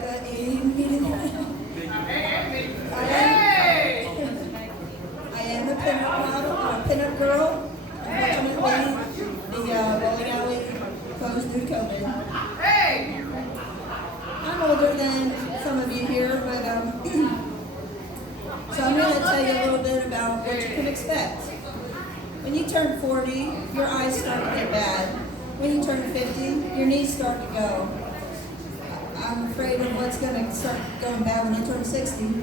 like a meeting. I am a pinup model, a pinup girl. Unfortunately, the bowling alley closed due to COVID. I'm older than some of you here, but so I'm going to tell you a little bit about what you can expect. When you turn 40, your eyes start to get bad. When you turn 50, your knees start to go. I'm afraid of what's going to start going bad when you turn 60.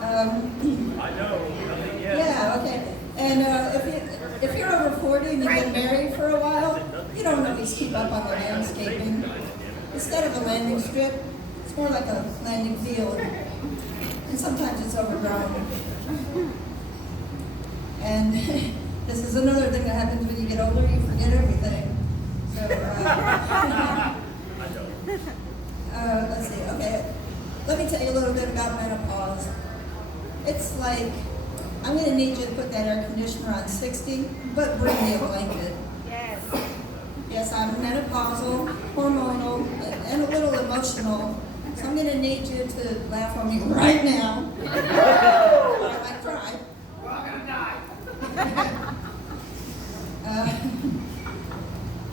I know. Yeah, okay. And if you're over 40 and you've been married for a while, you don't always keep up on the landscaping. Instead of a landing strip, it's more like a landing field. And sometimes it's overgrown. And this is another thing that happens when you get older, you forget everything. So, let's see, okay. Let me tell you a little bit about menopause. It's like, I'm going to need you to put that air conditioner on 60, but bring me a blanket. Yes. Yes, I'm menopausal, hormonal, and a little emotional. So I'm going to need you to laugh on me right now. Or I might cry. We're all going to die.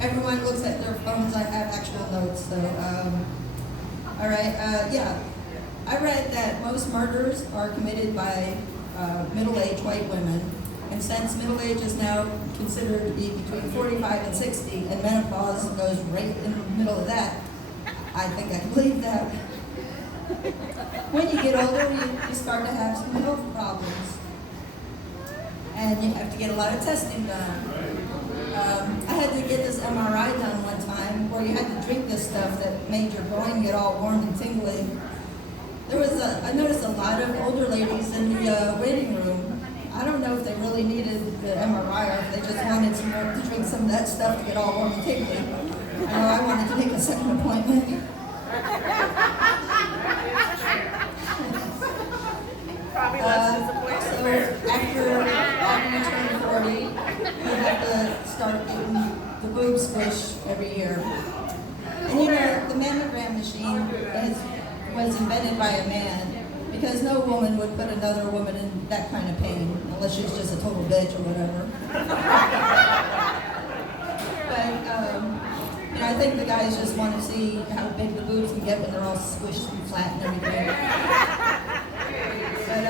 Everyone looks at their phones. I have actual notes. So, all right. Yeah. I read that most murders are committed by middle-aged white women, and since middle age is now considered to be between 45 and 60, and menopause goes right in the middle of that, I think I believe that. When you get older, you start to have some health problems, and you have to get a lot of testing done. I had to get this MRI done one time, where you had to drink this stuff that made your groin get all warm and tingly. I noticed a lot of older ladies in the waiting room. I don't know if they really needed the MRI or if they just wanted to drink some of that stuff to get all warm and tingly. I know I wanted to make a second appointment. Probably less disappointed. So after you turn 40, you have to start getting the boob squish every year. And you know, the mammogram machine was invented by a man because no woman would put another woman in that kind of pain unless she's just a total bitch or whatever. But you know, I think the guys just want to see how big the boobs can get when they're all squished and flat and everything. But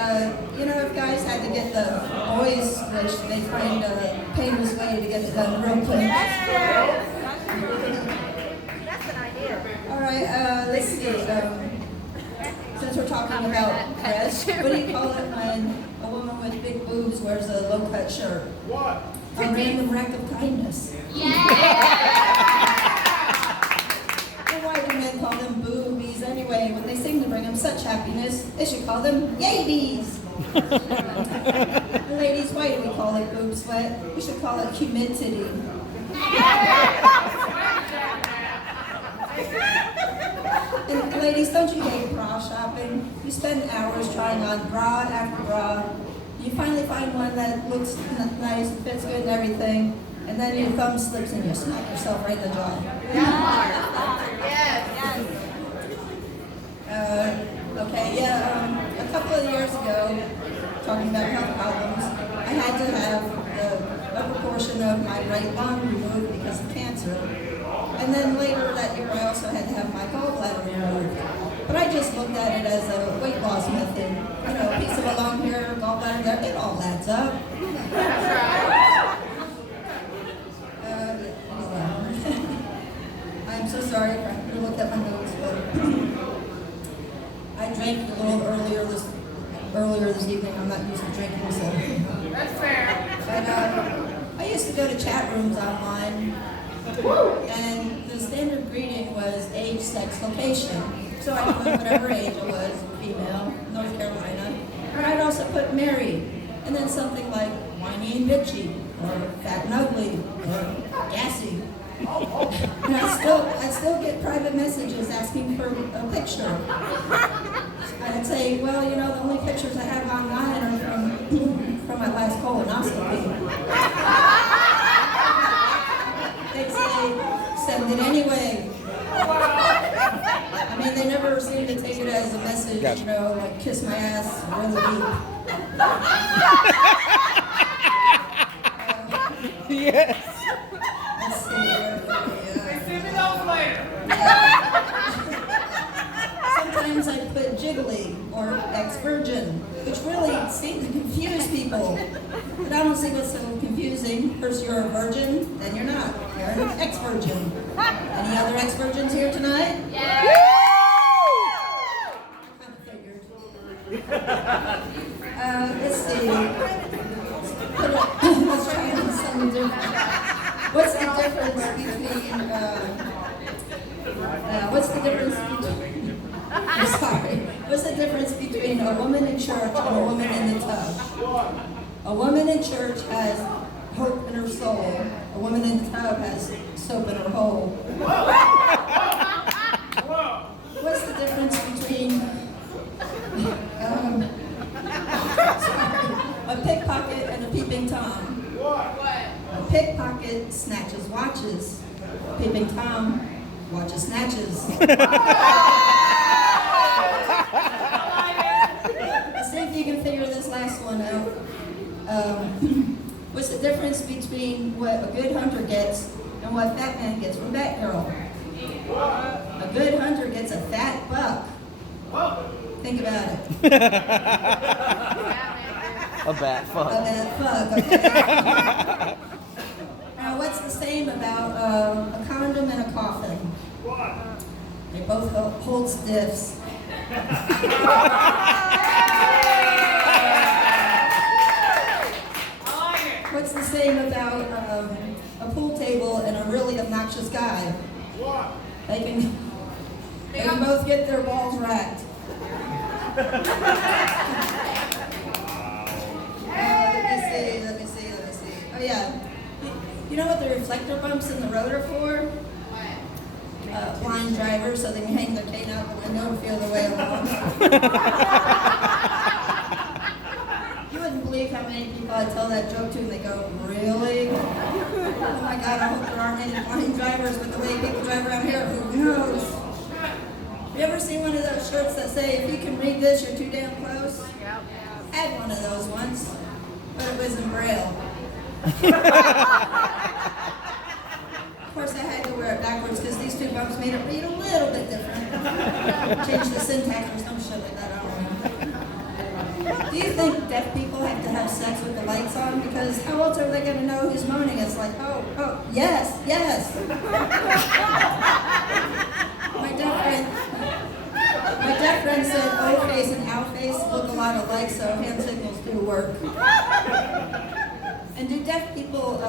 you know, if guys had to get the boys squished, they'd find a painless way to get it done real quick. That's an idea. All right, let's see. Since we're talking about breasts, what do you call it when a woman with big boobs wears a low-cut shirt? What? A random act of kindness. Yeah! And why do men call them boobies anyway? When they seem to bring them such happiness, they should call them yabies. Ladies, why do we call it boob sweat? We should call it humidity. And ladies, don't you hate bra shopping? You spend hours trying on bra after bra. You finally find one that looks nice, fits good and everything, and then your thumb slips and you smack yourself right in the jaw. A couple of years ago, talking about health problems, I had to have the upper portion of my right lung removed because of cancer. And then later that year, I also had to have my gallbladder removed. But I just looked at it as a weight loss method. You know, a piece of a lung here, gallbladder there, it all adds up. I'm so sorry, I have to look at my notes, but I drank a little earlier this evening. I'm not used to drinking, so. That's fair. But I used to go to chat rooms online. And the standard greeting was age, sex, location. So I put whatever age I was, female, North Carolina. But I'd also put married. And then something like whiny and bitchy, or fat and ugly, or gassy. And I'd still get private messages asking for a picture. I'd say, well, you know, the only pictures I have online are from my last colonoscopy. They say, send it anyway. I mean, they never seem to take it as a message, Gotcha. you know, like kiss my ass really deep. Yes. Let's see. Send it over later. Sometimes I put jiggly or ex-virgin, which really seem to confuse people. But I don't see what's so confusing. First, you're a virgin, then you're not. You're an ex-virgin. Any other ex-virgins here tonight? Yeah. Kind of figured. Let's see. Let's try something different. What's the difference between? What's the difference between? I'm sorry. What's the difference between a woman in church and a woman in the tub? A woman in church has hope in her soul. A woman in the tub has soap in her hole. What's the difference between a pickpocket and a peeping Tom? A pickpocket snatches watches. A peeping Tom watches snatches. See if you can figure this last one out. What's the difference between what a good hunter gets and what Batman gets from Batgirl? A good hunter gets a fat buck. Think about it. A bat fuck. A fat buck. Okay. Now, what's the same about a condom and a coffin? They both hold stiffs. What's the same about a pool table and a really obnoxious guy? They can both get their balls racked. Let me see. Oh yeah. You know what the reflector bumps in the road are for? Blind drivers, so they can hang their cane out the window and feel their way along. You wouldn't believe how many people I tell that joke to and they go, really? Oh my God, I hope there aren't any blind drivers with the way people drive around here. Who knows? You ever seen one of those shirts that say, if you can read this, you're too damn close? I had one of those once, but it was in Braille. Of course, I had to wear it backwards because these two bumps made it read a little bit different. Change the syntax or some shit like that, I don't know. Do you think deaf people have to have sex with the lights on? Because how else are they going to know who's moaning? It's like, oh, yes. My deaf friend said O face and ow face look a lot alike, so hand signals do work. And do deaf people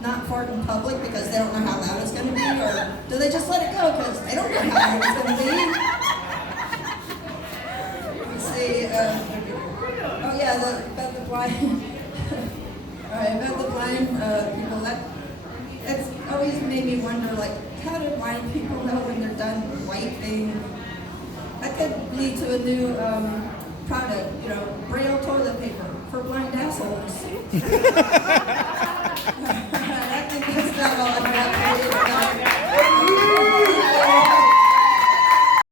not fart in public because they don't know how loud it's going to be, or do they just let it go because they don't know how loud it's going to be? Let's see. Oh yeah, about the blind. All right, about the blind people. That's always made me wonder, like, how do blind people know when they're done wiping? That could lead to a new product, you know, Braille toilet paper for blind assholes. I think that's not all I